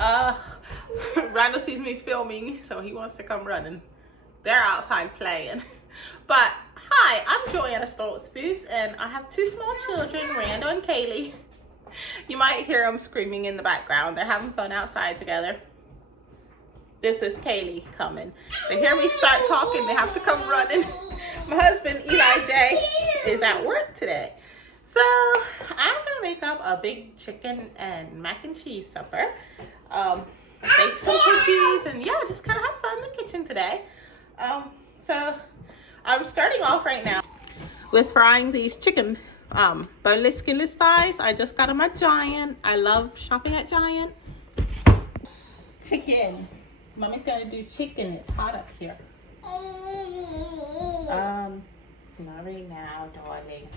Uh, Randall sees me filming, so he wants to come running. They're outside playing. But hi, I'm Joanna Stoltzfus, and I have two small children, Randall and Kaylee. You might hear them screaming in the background. They're having fun outside together. This is Kaylee coming. They hear me start talking, they have to come running. My husband, Eli J, is at work today. So I'm gonna make up a big chicken and mac and cheese supper. Bake some cookies and yeah, just kind of have fun in the kitchen today. So I'm starting off right now with frying these chicken boneless, skinless thighs. I just got them at Giant. I love shopping at Giant. Chicken. Mommy's gonna do chicken. It's hot up here. Not right now, darling.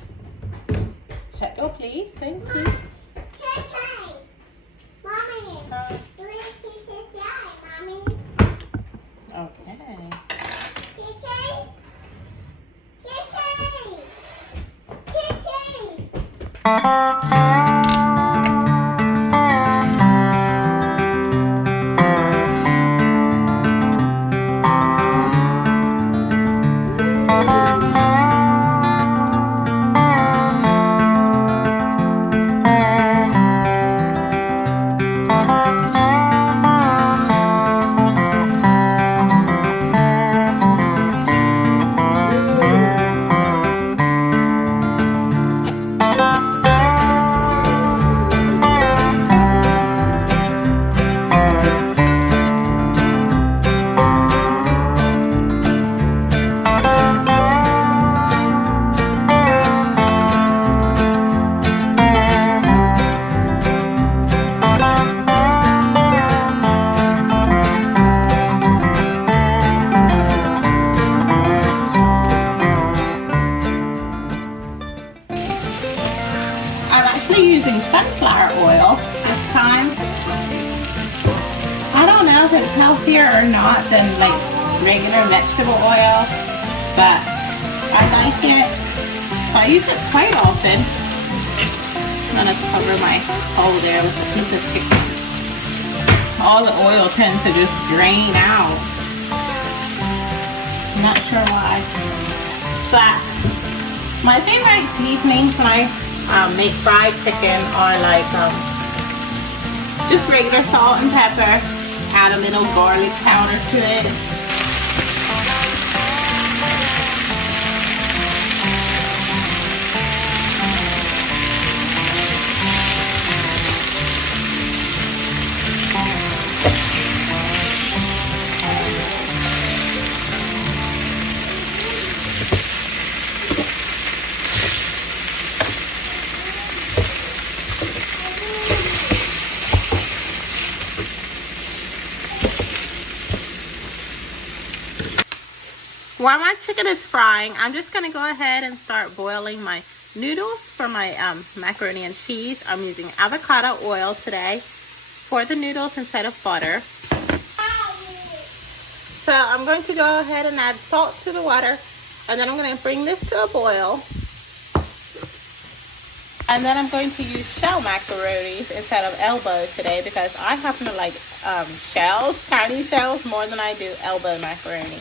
Shut door, please. Thank you. Mommy, 3 pieces die, Mommy. Okay. Using sunflower oil this time. I don't know if it's healthier or not than like regular vegetable oil, but I like it. So I use it quite often. I'm gonna cover my hole there with a piece of chicken. All the oil tends to just drain out. I'm not sure why. But my favorite seasonings when I make fried chicken are like just regular salt and pepper, add a little garlic powder to it. While my chicken is frying, I'm just going to go ahead and start boiling my noodles for my macaroni and cheese. I'm using avocado oil today for the noodles instead of butter. So I'm going to go ahead and add salt to the water, and then I'm going to bring this to a boil. And then I'm going to use shell macaronis instead of elbow today because I happen to like shells, tiny shells, more than I do elbow macaroni.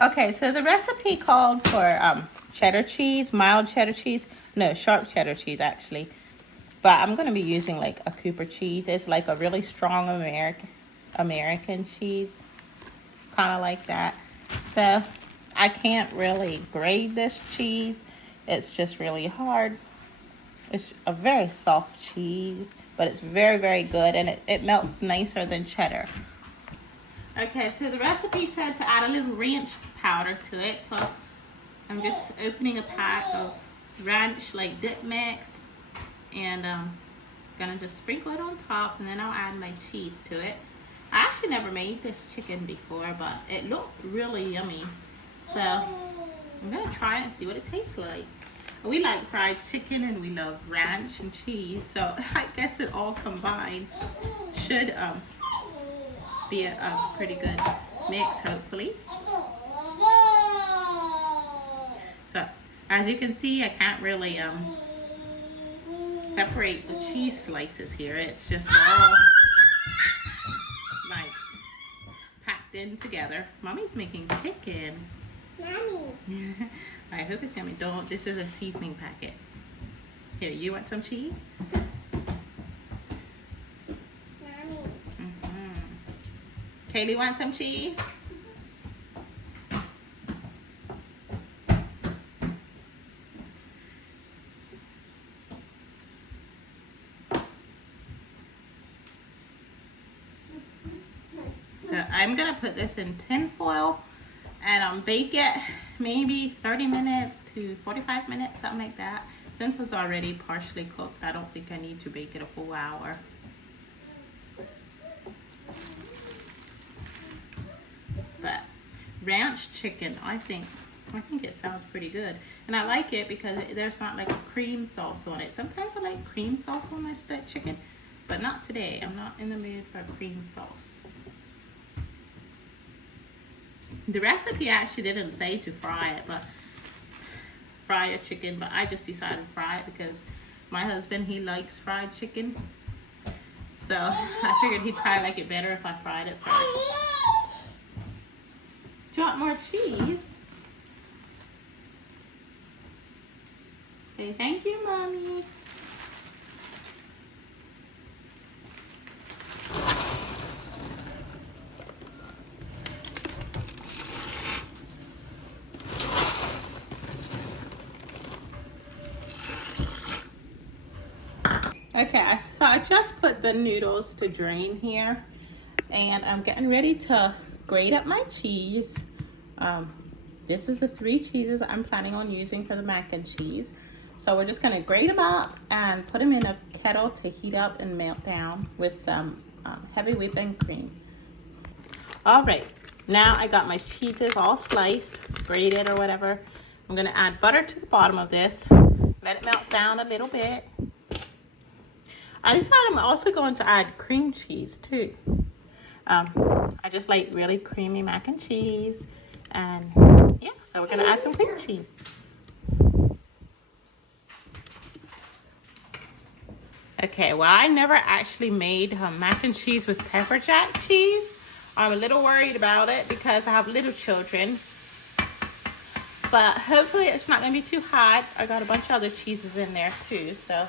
Okay, so the recipe called for cheddar cheese, mild cheddar cheese, no, sharp cheddar cheese actually. But I'm going to be using like a Cooper cheese. It's like a really strong American cheese, kind of like that. So I can't really grade this cheese. It's just really hard. It's a very soft cheese, but it's very, very good, and it melts nicer than cheddar. Okay, so the recipe said to add a little ranch powder to it, so I'm just opening a pack of ranch like dip mix, and gonna just sprinkle it on top, and then I'll add my cheese to it. I actually never made this chicken before, but it looked really yummy. So I'm gonna try it and see what it tastes like. We like fried chicken and we love ranch and cheese, so I guess it all combined should be a pretty good mix, hopefully. So as you can see, I can't really separate the cheese slices here. It's just all like packed in together. Mommy's making chicken. Mommy. I hope it's yummy. Don't. This is a seasoning packet. Here, you want some cheese? Mommy. Kaylee wants some cheese? So I'm gonna put this in tin foil and bake it maybe 30 minutes to 45 minutes, something like that. Since it's already partially cooked, I don't think I need to bake it a full hour. But ranch chicken, I think it sounds pretty good. And I like it because there's not like a cream sauce on it. Sometimes I like cream sauce on my chicken, but not today. I'm not in the mood for cream sauce. The recipe actually didn't say to fry it, but fry a chicken, but I just decided to fry it because my husband, he likes fried chicken. So I figured he'd probably like it better if I fried it first. Do you want more cheese? Okay, thank you, Mommy. Okay, so I just put the noodles to drain here, and I'm getting ready to grate up my cheese. This is the 3 cheeses I'm planning on using for the mac and cheese. So we're just gonna grate them up and put them in a kettle to heat up and melt down with some heavy whipping cream. All right, now I got my cheeses all sliced, grated or whatever. I'm gonna add butter to the bottom of this, let it melt down a little bit. I decided I'm also going to add cream cheese too. I just like really creamy mac and cheese, and yeah, so we're gonna add some cream cheese. Okay, well, I never actually made mac and cheese with pepper jack cheese. I'm a little worried about it because I have little children, but hopefully it's not gonna be too hot. I got a bunch of other cheeses in there too, so.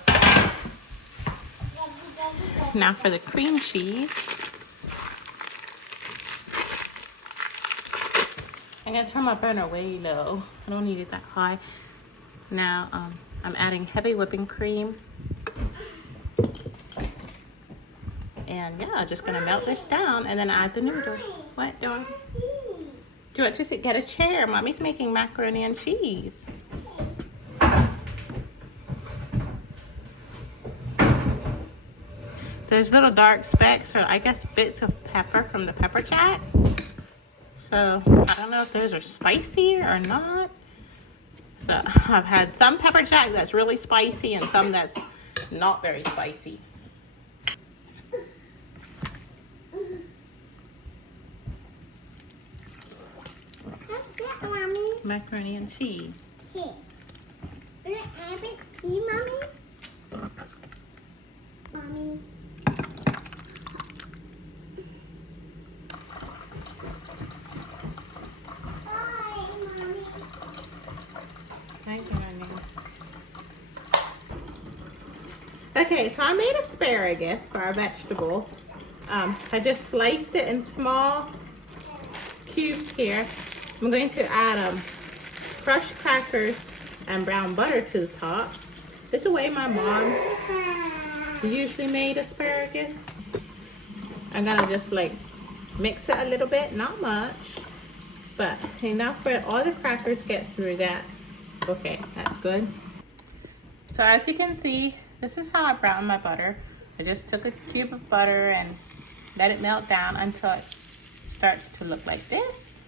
Now for the cream cheese. I'm gonna turn my burner way low. I don't need it that high. Now I'm adding heavy whipping cream. And yeah, I'm just gonna melt this down and then add the noodles. What, do you want to get a chair? Mommy's making macaroni and cheese. There's little dark specks, or I guess bits of pepper from the pepper jack. So I don't know if those are spicy or not. So I've had some pepper jack that's really spicy and some that's not very spicy. Mommy. Macaroni and cheese. Okay. Will I have it? See, Mommy? Mommy. Okay, so I made asparagus for our vegetable. I just sliced it in small cubes here. I'm going to add crushed crackers and brown butter to the top. It's the way my mom usually made asparagus. I'm gonna just like mix it a little bit, not much, but enough where all the crackers get through that. Okay, that's good. So as you can see, this is how I brown my butter. I just took a cube of butter and let it melt down until it starts to look like this.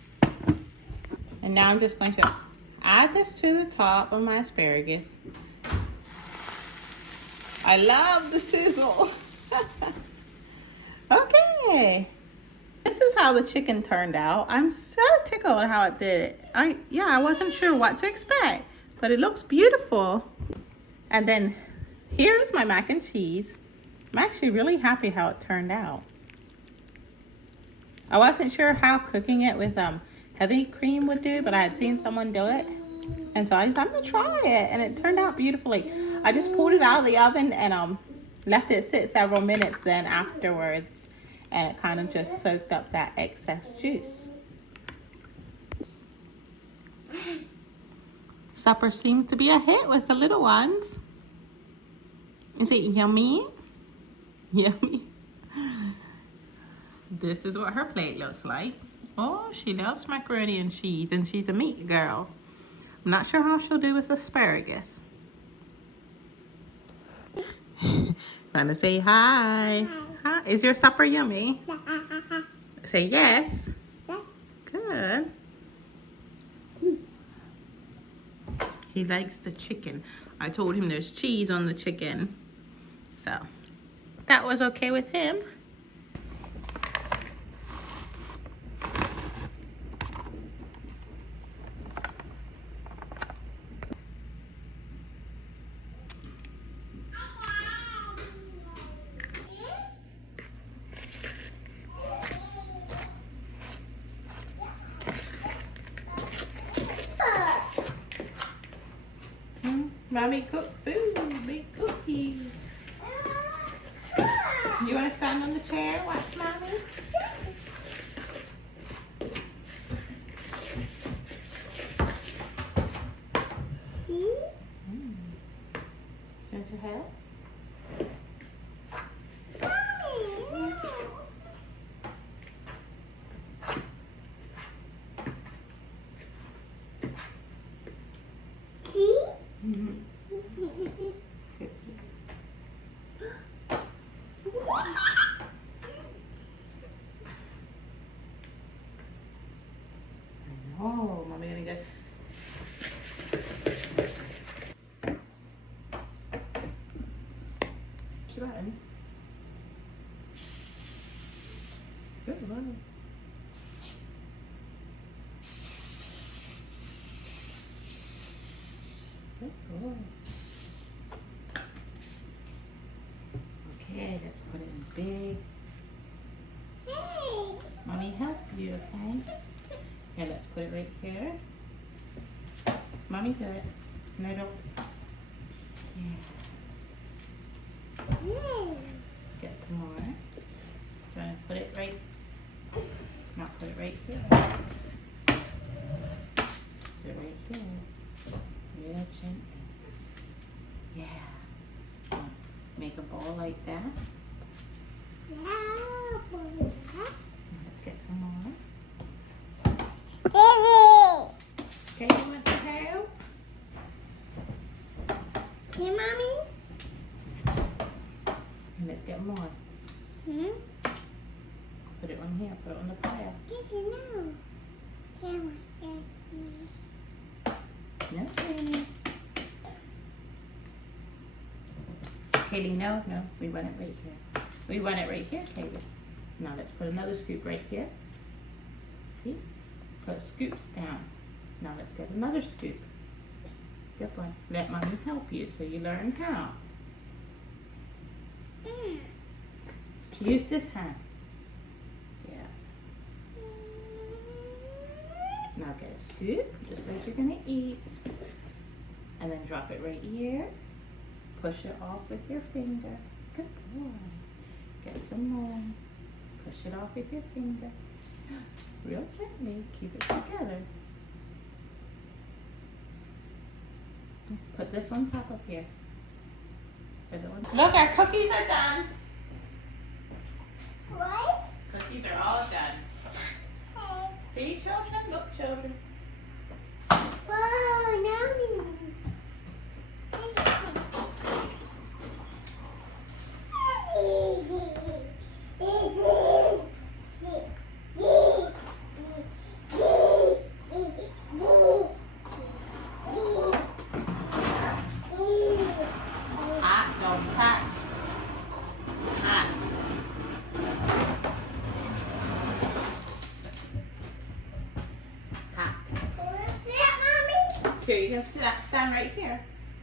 And now I'm just going to add this to the top of my asparagus. I love the sizzle. Okay. This is how the chicken turned out. I'm so tickled how it did it. I wasn't sure what to expect, but it looks beautiful. And then here's my mac and cheese. I'm actually really happy how it turned out. I wasn't sure how cooking it with heavy cream would do, but I had seen someone do it. And so I decided I'm gonna try it, and it turned out beautifully. I just pulled it out of the oven and left it sit several minutes then afterwards, and it kind of just soaked up that excess juice. Supper seems to be a hit with the little ones. Is it yummy? Yummy. This is what her plate looks like. Oh, she loves macaroni and cheese, and she's a meat girl. I'm not sure how she'll do with asparagus. Wanna say hi? Hi. Is your supper yummy? Say yes. Good. He likes the chicken. I told him there's cheese on the chicken. So that was okay with him. Mommy cooked food, big cookies. You want to stand on the chair? Watch Mommy. Want to help? Oh, Mommy gonna get. Good one. Good boy. Okay, let's put it in big. Hey. Mommy help you, okay? Okay, let's put it right here. Mommy do it. No, don't. Yeah. Get some more. Trying to put it right. Not put it right here. Put it right here. Real gently. Yeah. Make a ball like that. Yeah. Let's get some more. Okay, you want to help? See, Mommy? And let's get more. Put it on here, put it on the pile. No, Granny. Kaylee, no, we want it right here. We want it right here, Kaylee. Now let's put another scoop right here. See? Put scoops down. Now let's get another scoop. Good one. Let Mommy help you so you learn how. Use this hand. Yeah. Now get a scoop, just like you're gonna eat. And then drop it right here. Push it off with your finger. Good boy. Get some more. Push it off with your finger. Real gently. Keep it together. Put this on top of here. Look, our cookies are done. What? Cookies are all done. See, children? Look, children. Whoa, yummy. Here, you can stand right here.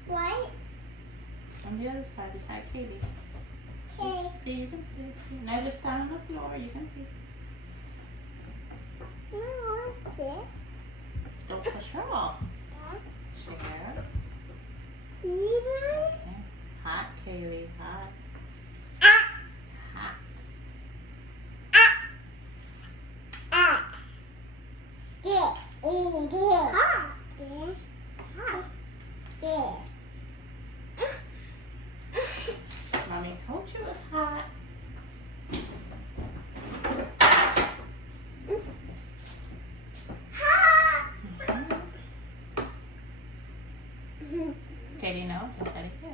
Right? On the other side, beside Katie. Okay. See, you can see. Now just stand on the floor, you can see. No, I see. Don't push her off. Share. See that? Okay. Hot, Kaylee, hot. Hot. Yeah. Hot. Yeah. Mommy told you it was hot. Katie, no, just let it go.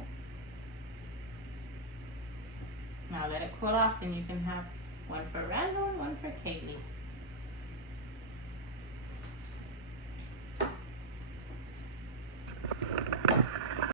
Now let it cool off and you can have one for Randall and one for Kaylee.